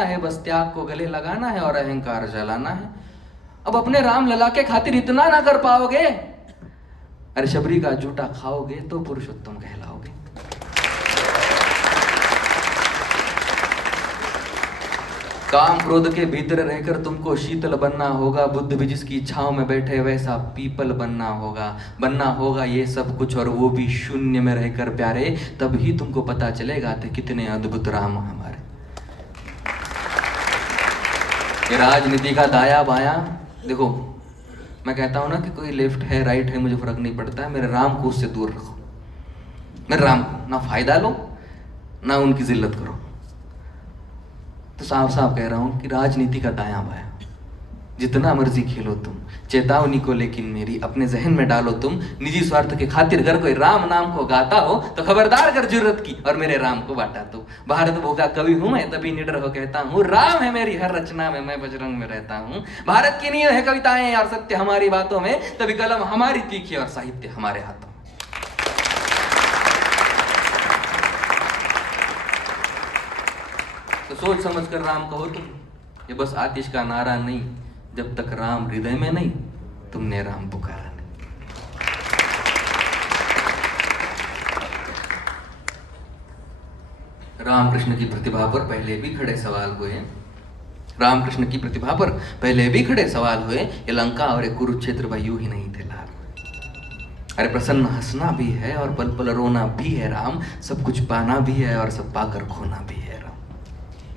है, बस त्याग को गले लगाना है और अहंकार जलाना है। अब अपने राम लला के खातिर इतना ना कर पाओगे, अरे शबरी का जूठा खाओगे तो पुरुषोत्तम कहलाओगे। काम क्रोध के भीतर रहकर तुमको शीतल बनना होगा, बुद्ध भी जिसकी छांव में बैठे वैसा पीपल बनना होगा ये सब कुछ, और वो भी शून्य में रहकर प्यारे, तभी तुमको पता चलेगा थे कितने अद्भुत राम हमारे। ये राजनीति का दाया बाया, देखो मैं कहता हूं ना कि कोई लेफ्ट है राइट है मुझे फर्क नहीं पड़ता है, मेरे राम को उससे दूर रखो। मेरे राम को ना फायदा लो ना उनकी जिल्लत करो। तो साफ साफ कह रहा हूं कि राजनीति का दाया बाया जितना मर्जी खेलो तुम, चेतावनी को लेकिन मेरी अपने जहन में डालो तुम। निजी स्वार्थ के खातिर अगर कोई राम नाम को गाता हो तो खबरदार कर जरूरत की और मेरे राम को बांटा तो। भारत भूखा कवि हूं मैं तभी निडर हो कहता हूं, राम है मेरी हर रचना में, मैं बजरंग में रहता हूं। भारत की नींव है कविताएं और सत्य हमारी बातों में, तभी कलम हमारी तीखी और साहित्य हमारे हाथों। तो सोच समझ कर राम कहो तुम, ये बस आतिश का नारा नहीं, जब तक राम हृदय में नहीं तुमने राम पुकारा नहीं। रामकृष्ण की प्रतिभा पर पहले भी खड़े सवाल हुए, रामकृष्ण की प्रतिभा पर पहले भी खड़े सवाल हुए, ये लंका और ये कुरुक्षेत्र भाई यूं ही नहीं थे लाल। अरे प्रसन्न हंसना भी है और पल पल रोना भी है राम, सब कुछ पाना भी है और सब पाकर खोना भी है राम।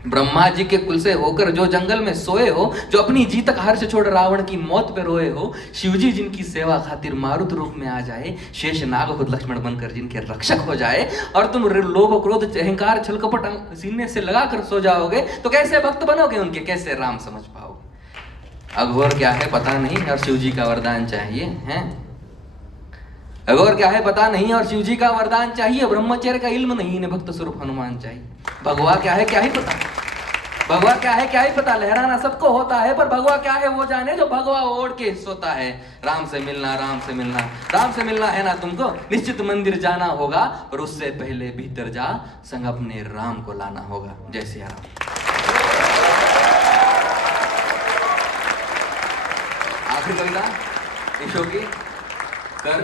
ब्रह्मा जी के कुल से होकर जो जंगल में सोए हो, जो अपनी जी तक हर्ष छोड़ रावण की मौत पे रोए हो, शिवजी जिनकी सेवा खातिर मारुत रूप में आ जाए, शेष नाग खुद लक्ष्मण बनकर जिनके रक्षक हो जाए, और तुम लोभ क्रोध अहंकार छल कपट सीने से लगाकर सो जाओगे, तो कैसे भक्त बनोगे उनके, कैसे राम समझ पाओगे। अघोर क्या है पता नहीं और शिवजी का वरदान चाहिए है। अघोर क्या है पता नहीं और शिवजी का वरदान चाहिए, ब्रह्मचर्य का इल्म नहीं, इन्हें भक्त स्वरूप हनुमान चाहिए। भगवा क्या है क्या ही पता, भगवा क्या है क्या ही पता, लहराना सबको होता है पर भगवा क्या है वो जाने जो भगवा ओढ़ के सोता है। राम से मिलना राम से मिलना राम से मिलना है ना तुमको, निश्चित मंदिर जाना होगा और उससे पहले भीतर जा संग अपने राम को लाना होगा। जय सिया राम। आखिरी कविता ईशो की कर।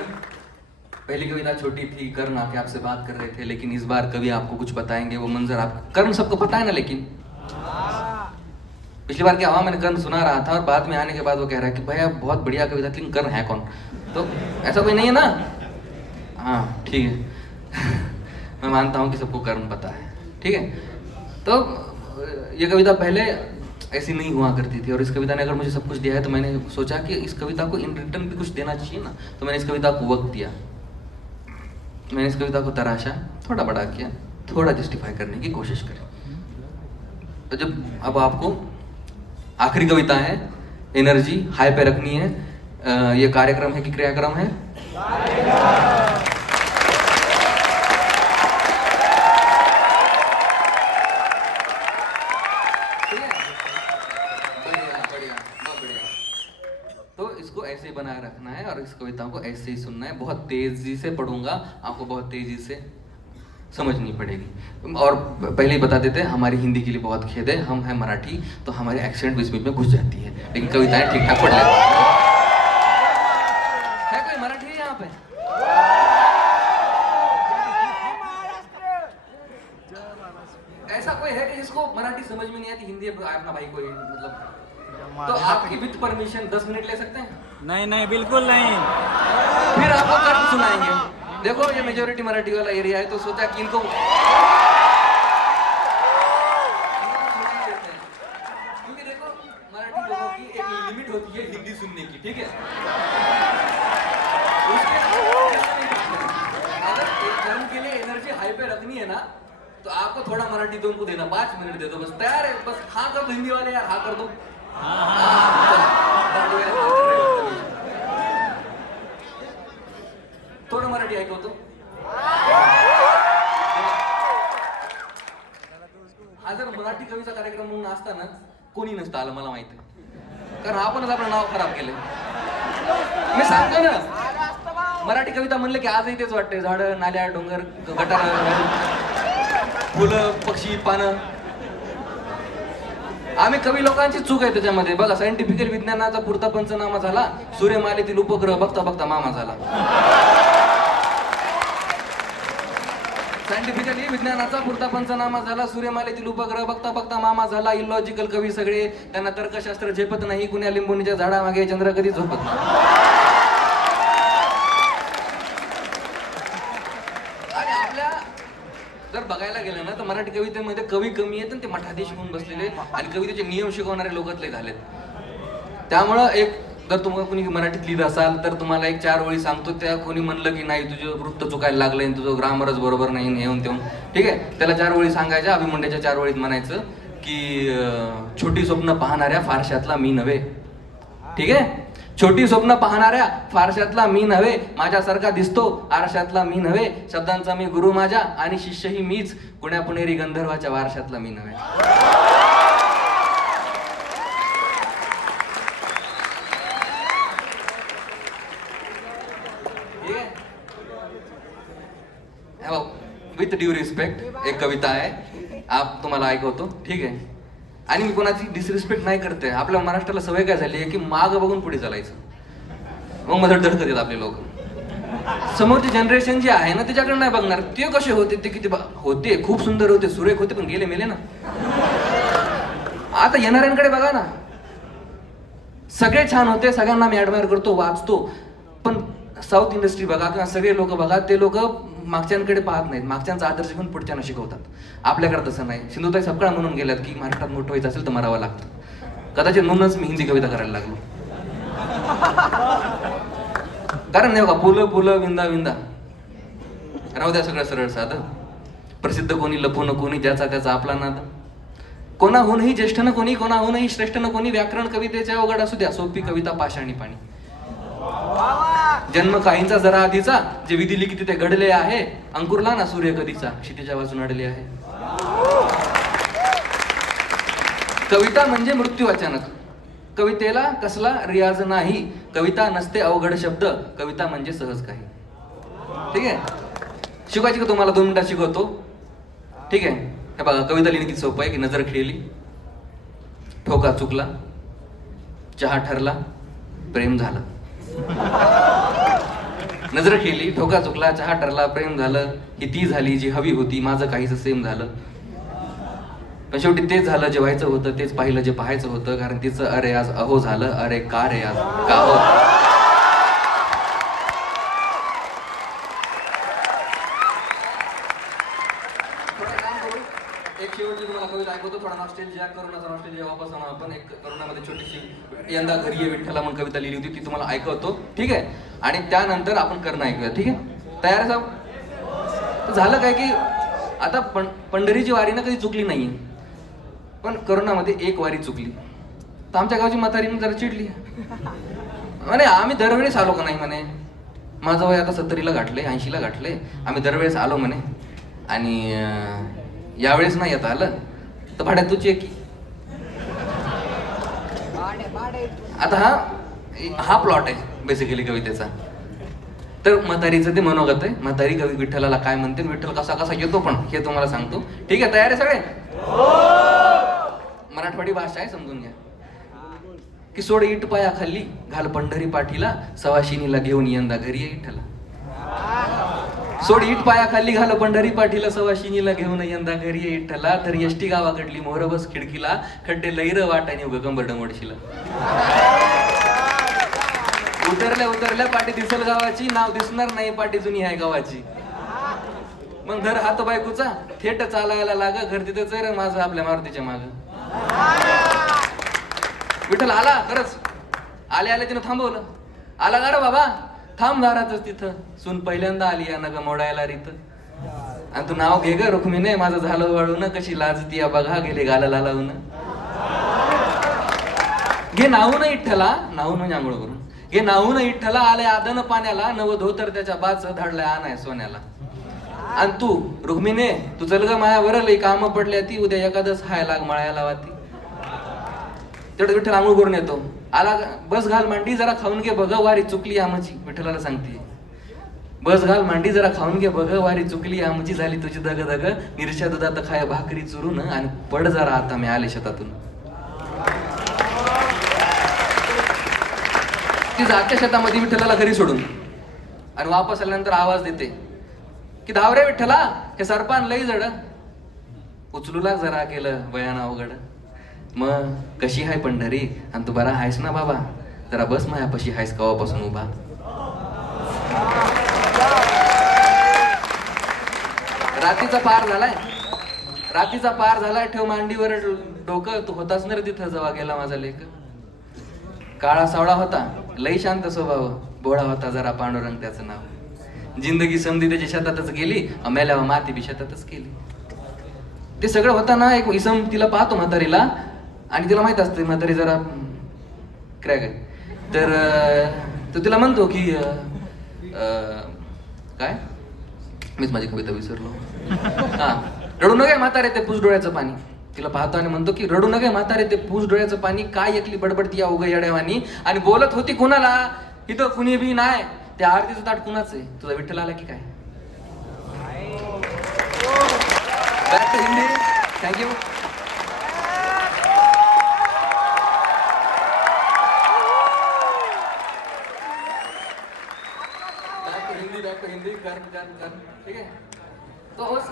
पहली कविता छोटी थी, कर्ण आके आपसे बात कर रहे थे, लेकिन इस बार कवि आपको कुछ बताएंगे, वो मंजर आप कर्ण सबको पता है ना, लेकिन पिछली बार क्या हुआ, मैंने कर्ण सुना रहा था और बाद में आने के बाद वो कह रहा है कि भैया बहुत बढ़िया कविता, लेकिन कर्ण है कौन, तो ऐसा कोई नहीं है ना। हाँ ठीक है मैं मानता हूँ कि सबको कर्ण पता है, ठीक है। तो ये कविता पहले ऐसी नहीं हुआ करती थी और इस कविता ने अगर मुझे सब कुछ दिया है तो मैंने सोचा कि इस कविता को इन रिटर्न भी कुछ देना चाहिए ना, तो मैंने इस कविता को वक्त दिया, मैंने इस कविता को तराशा, थोड़ा बड़ा किया, थोड़ा जस्टिफाई करने की कोशिश करी। तो जब अब आपको आखिरी कविता है, एनर्जी हाई पे रखनी है, ये कार्यक्रम है कि क्रियाक्रम है? तो इसको ऐसे ही बनाए रखना है और इस कविता को ऐसे ही सुनना है। बहुत तेजी से पढ़ूंगा, आपको बहुत तेजी से समझनी पड़ेगी। और पहले ही बता देते हैं, हमारी हिंदी के लिए बहुत खेद है, हम हैं मराठी तो हमारी एक्सेंट बीच बीच में घुस जाती है, लेकिन कविताएं ठीक ठाक पढ़ लेते हैं। है कोई मराठी है यहाँ पे? ऐसा कोई है कि जिसको मराठी समझ में नहीं आती, हिंदी अपना भाई कोई मतलब, तो आपकी विथ परमिशन 10 मिनट ले सकते हैं? नहीं नहीं बिल्कुल नहीं। फिर आपको कर्ण सुनाएंगे। देखो ये मेजोरिटी मराठी वाला एरिया है तो सोचा कि इनको क्योंकि देखो मराठी लोगों की एक लिमिट होती है हिंदी सुनने की, ठीक है। अगर एक कर्ण के लिए एनर्जी हाई पे रखनी है ना तो आपको थोड़ा मराठी तो उनको देना, 5 मिनट दे दो बस, तैयार है बस। हाँ कर दो हिंदी वाले यार, हाँ कर दो। थोडं मराठी ऐकवतो। हा जर मराठी कवीचा कार्यक्रम म्हणून असताना कोणी नसतं आलं, मला माहिती आहे, कारण आपणच आपलं नाव खराब केलंय। मी सांगतो ना, मराठी कविता म्हणलं की आजही तेच वाटतंय, झाडं नाल्या डोंगर गटार फुलं पक्षी पानं, आम्ही कवी लोकांची चूक आहे त्याच्यामध्ये. बघा, सायंटिफिकल विज्ञानाचा पुरता पंचनामा झाला, सूर्यमालेतील उपग्रह बघता बघता मामा झाला. सायंटिफिकली विज्ञानाचा पुरता पंचनामा झाला, सूर्यमालेतील उपग्रह बघता बघता मामा झाला. इलॉजिकल कवी सगळे, त्यांना तर्कशास्त्र झेपत नाही. कुण्या लिंबुनीच्या झाडामागे चंद्र कधी झोपत नाही. आणि आपल्या जर बघायला गेलं ना तर मराठी कवितेमध्ये कवी कमी आहेत आणि ते मठाधीश होऊन बसलेले आणि कवितेचे नियम शिकवणारे लोकच लय झालेत. त्यामुळं एक जर तुम्हाला कोणी मराठीत लिहित असाल तर तुम्हाला एक 4 ओळी सांगतो. त्या कोणी म्हणलं की नाही तुझं वृत्त चुकायला लागलंय, तुझं ग्रामरच बरोबर नाही, हेऊन तेऊन, ठीक आहे, त्याला 4 ओळी सांगायच्या. अभिमंड्याच्या 4 ओळीत म्हणायचं की छोटी स्वप्न पाहणाऱ्या फारशातला मी नव्हे. ठीक आहे, छोटी स्वप्न पाहणाऱ्या फारशातला मी नव्हे, माझ्यासारखा दिसतो आरशातला मी नव्हे, शब्दांचा मी गुरु माझ्या आणि शिष्यही मीच, पुण्या पुणेरी गंधर्वाच्या वारशातला मी नव्हे. विथ ड्यू रिस्पेक्ट एक कविता आहे, तुम्हाला ऐकवतो, ठीक आहे. आणि मी कोणाची डिसरिस्पेक्ट नाही करते. आपल्या महाराष्ट्राला सवय काय झाली आहे की माग बघून पुढे चालायचं, मग मदत धडकत येत आपले लोक. समोरची जनरेशन जी आहे ना त्याच्याकडे नाही बघणार. ते कसे होते, ते किती होते, खूप सुंदर होते, सुरेख होते, पण गेले मेले ना. आता येणाऱ्यांकडे बघा ना, सगळे छान होते, सगळ्यांना मी ऍडमायर करतो, वाचतो, पण साऊथ इंडस्ट्री बघा किंवा सगळे लोक बघा, ते लोक मागच्यांकडे पाहत नाहीत, मागच्यांचा आदर्श घेऊन पुढच्यांना शिकवतात. आपल्याकडे तसं नाही. सिंधुताई सपकाळ म्हणून गेल्यात की महाराष्ट्रात मोठं व्हायचं असेल तर मरावं लागतं. कदाचित म्हणूनच मी हिंदी कविता करायला लागलो. कारण नाही बघा, पुलं पुलं विंदा विंदा राहू द्या, सगळं सरळ साधं. प्रसिद्ध कोणी, लपून कोणी, ज्याचा त्याचा आपला नाद. कोणाहूनही ज्येष्ठ न कोणी, कोणाहूनही श्रेष्ठ न कोणी, व्याकरण कवितेच्या अवघड असू द्या, सोपी कविता पाषाणी पाणी. जन्म काहींचा जरा आधीचा, जे विधी लिखित ते घडले आहे, अंकुरला ना सूर्य कधीचा, क्षितिजा वाचून अडले आहे. कविता म्हणजे मृत्यू अचानक. कवितेला कसला रियाज नाही, कविता नसते अवघड शब्द, कविता म्हणजे सहज काही. ठीक आहे, शिकवायची का तुम्हाला? 2 मिनिटात शिकवतो, ठीक आहे. हे बघा, कविता लिहिणे किती सोपं आहे की नजर खेळली, ठोका चुकला, चहा ठरला, प्रेम झालं. नजर केली, ठोका चुकला, चहा ठरला, प्रेम झालं, ही ती झाली जी हवी होती, माझं काहीच सेम झालं. पण शेवटी तेच झालं जे व्हायचं होतं, तेच पाहिलं जे पाहायचं होतं, कारण तिचं अरे आज अहो झालं, अरे का रे आज का हो. एक शेवटची तुम्हाला कविता ऐकवतो, थोडा नॉस्टॅल्जिया, करोनाचा नॉस्टॅल्जिया वापस आणू आपण. एक करोनामध्ये छोटीशी यंदा घरी ये विठ्ठला म्हणून कविता लिहिली होती, ती तुम्हाला ऐकवतो, ठीक आहे. आणि त्यानंतर आपण करणं ऐकूया, ठीक आहे. तयार आहे साहेब? झालं काय की आता पंढरीची वारी ना कधी चुकली नाहीये, पण करोनामध्ये एक वारी चुकली. तर आमच्या गावची म्हातारीने जरा चिडली, म्हणे आम्ही दरवेळेस आलो का नाही म्हणे, माझं वय आता 70ला गाठले, 80ला गाठले, आम्ही दरवेळेस आलो म्हणे, आणि यावेळेस नाही येता आलं तर भाड्यात तुझी एक. आता हा प्लॉट आहे बेसिकली कवितेचा. तर म्हातारीचं ते मनोगत आहे. म्हातारी कवी विठ्ठलाला काय म्हणते, विठ्ठल कसा कसा येतो पण हे तुम्हाला सांगतो, ठीक आहे. तयार आहे सगळे? मराठवाडी भाषा आहे, समजून घ्या. की सोड इट पाया खाल्ली, घाल पंढरी पाठीला, सवाशिनीला घेऊन यंदा घरी ये विठ्ठला. सोड इट पाया खाल्ली, घाल पंढरी पाठीला, सवाशिनीला घेऊन यंदा घरी ये विठ्ठला. तर यष्टी गावाकडली मोहर बस खिडकीला, खड्डे लैर वाटाने उग कंबरड मोडशीला. उतरल्या उतरल्या पाठी दिसल गावाची, नाव दिसणार नाही पाठी जुनी आहे गावाची. मग धर हात बायकोचा, थेट चालायला लागा, घर तिथंच आहे रे माझं आपल्या मारुतीच्या माग. विठ्ठल आला, खरंच आले आले, तिनं थांबवलं. आला का रे बाबा, थांब दारातच तिथं, सून पहिल्यांदा आली या नग मोडायला रीत. आणि तू नाव घे ग रुक्मिणे, माझं झालं वाळून, कशी लाजती या बघा, गेले गाला लावून. घे नाहून विठ्ठला, नाहून म्हणजे आंघोळ करून, घे नाहून विठ्ठला, आले आदन पाण्याला, नव धोतर त्याच्या बाच धाडलाय आणाय सोन्याला. आणि तू रुक्मिणे, तू चल ग माया वरल, काम पडल्या ती, उद्या एखादच हाय लाग मळायला वाती. तेवढं विठ्ठल आंघोळ करून येतो. आला, बस घाल मांडी जरा खाऊन घे बघ, वारी चुकली आमची. विठ्ठलाला सांगते, बस घाल मांडी जरा खाऊन घे बघ, वारी चुकली आमची, झाली तुझी दग दग, निरशा दुधात खाया भाकरी चुरून, आणि पड जरा आता मी आले शेतातून. ती जाते शेतामध्ये विठ्ठलाला घरी सोडून आणि वापस आल्यानंतर आवाज देते की धाव रे विठ्ठला, हे सरपान लई जड, उचलू लाग जरा, केलं बयान अवघड. मग कशी हाय पंढरी, आणि तू बरा हायस ना बाबा, जरा बस मायापाशी हायस कवापासून उभा. रात्रीचा पार झालाय, रात्रीचा पार झालाय, ठेव मांडीवर डोकं, तू होताच ना रे तिथं जेव्हा गेला माझा लेक. काळा सावळा होता, लई शांत स्वभाव, भोळा होता जरा पांडुरंग त्याचं नाव. जिंदगी समधी त्याच्या शेतातच गेली, मेल्यावर माती बी शेतातच केली. ते सगळं होताना एक इसम तिला पाहतो म्हातारीला, आणि तिला माहित असतं म्हातारी जरा क्रॅक आहे. तर तो तिला म्हणतो की काय, मीच माझी कविता विसरलो. हा, रडू नये म्हातारे ते पूस डोळ्याचं पाणी. तिला पाहतो आणि म्हणतो की रडू नये म्हातारे ते पूस डोळ्याचं पाणी, काय एकली बडबडती या उग येड्यावानी. आणि बोलत होती कुणाला, इथं कुणी बी नाही, त्या आरतीचं ताट कुणाच आहे, तुझा विठ्ठल आला की काय. Back to Hindi. Thank you. Back to Hindi, back to Hindi. कर कर कर, ठीक आहे. तो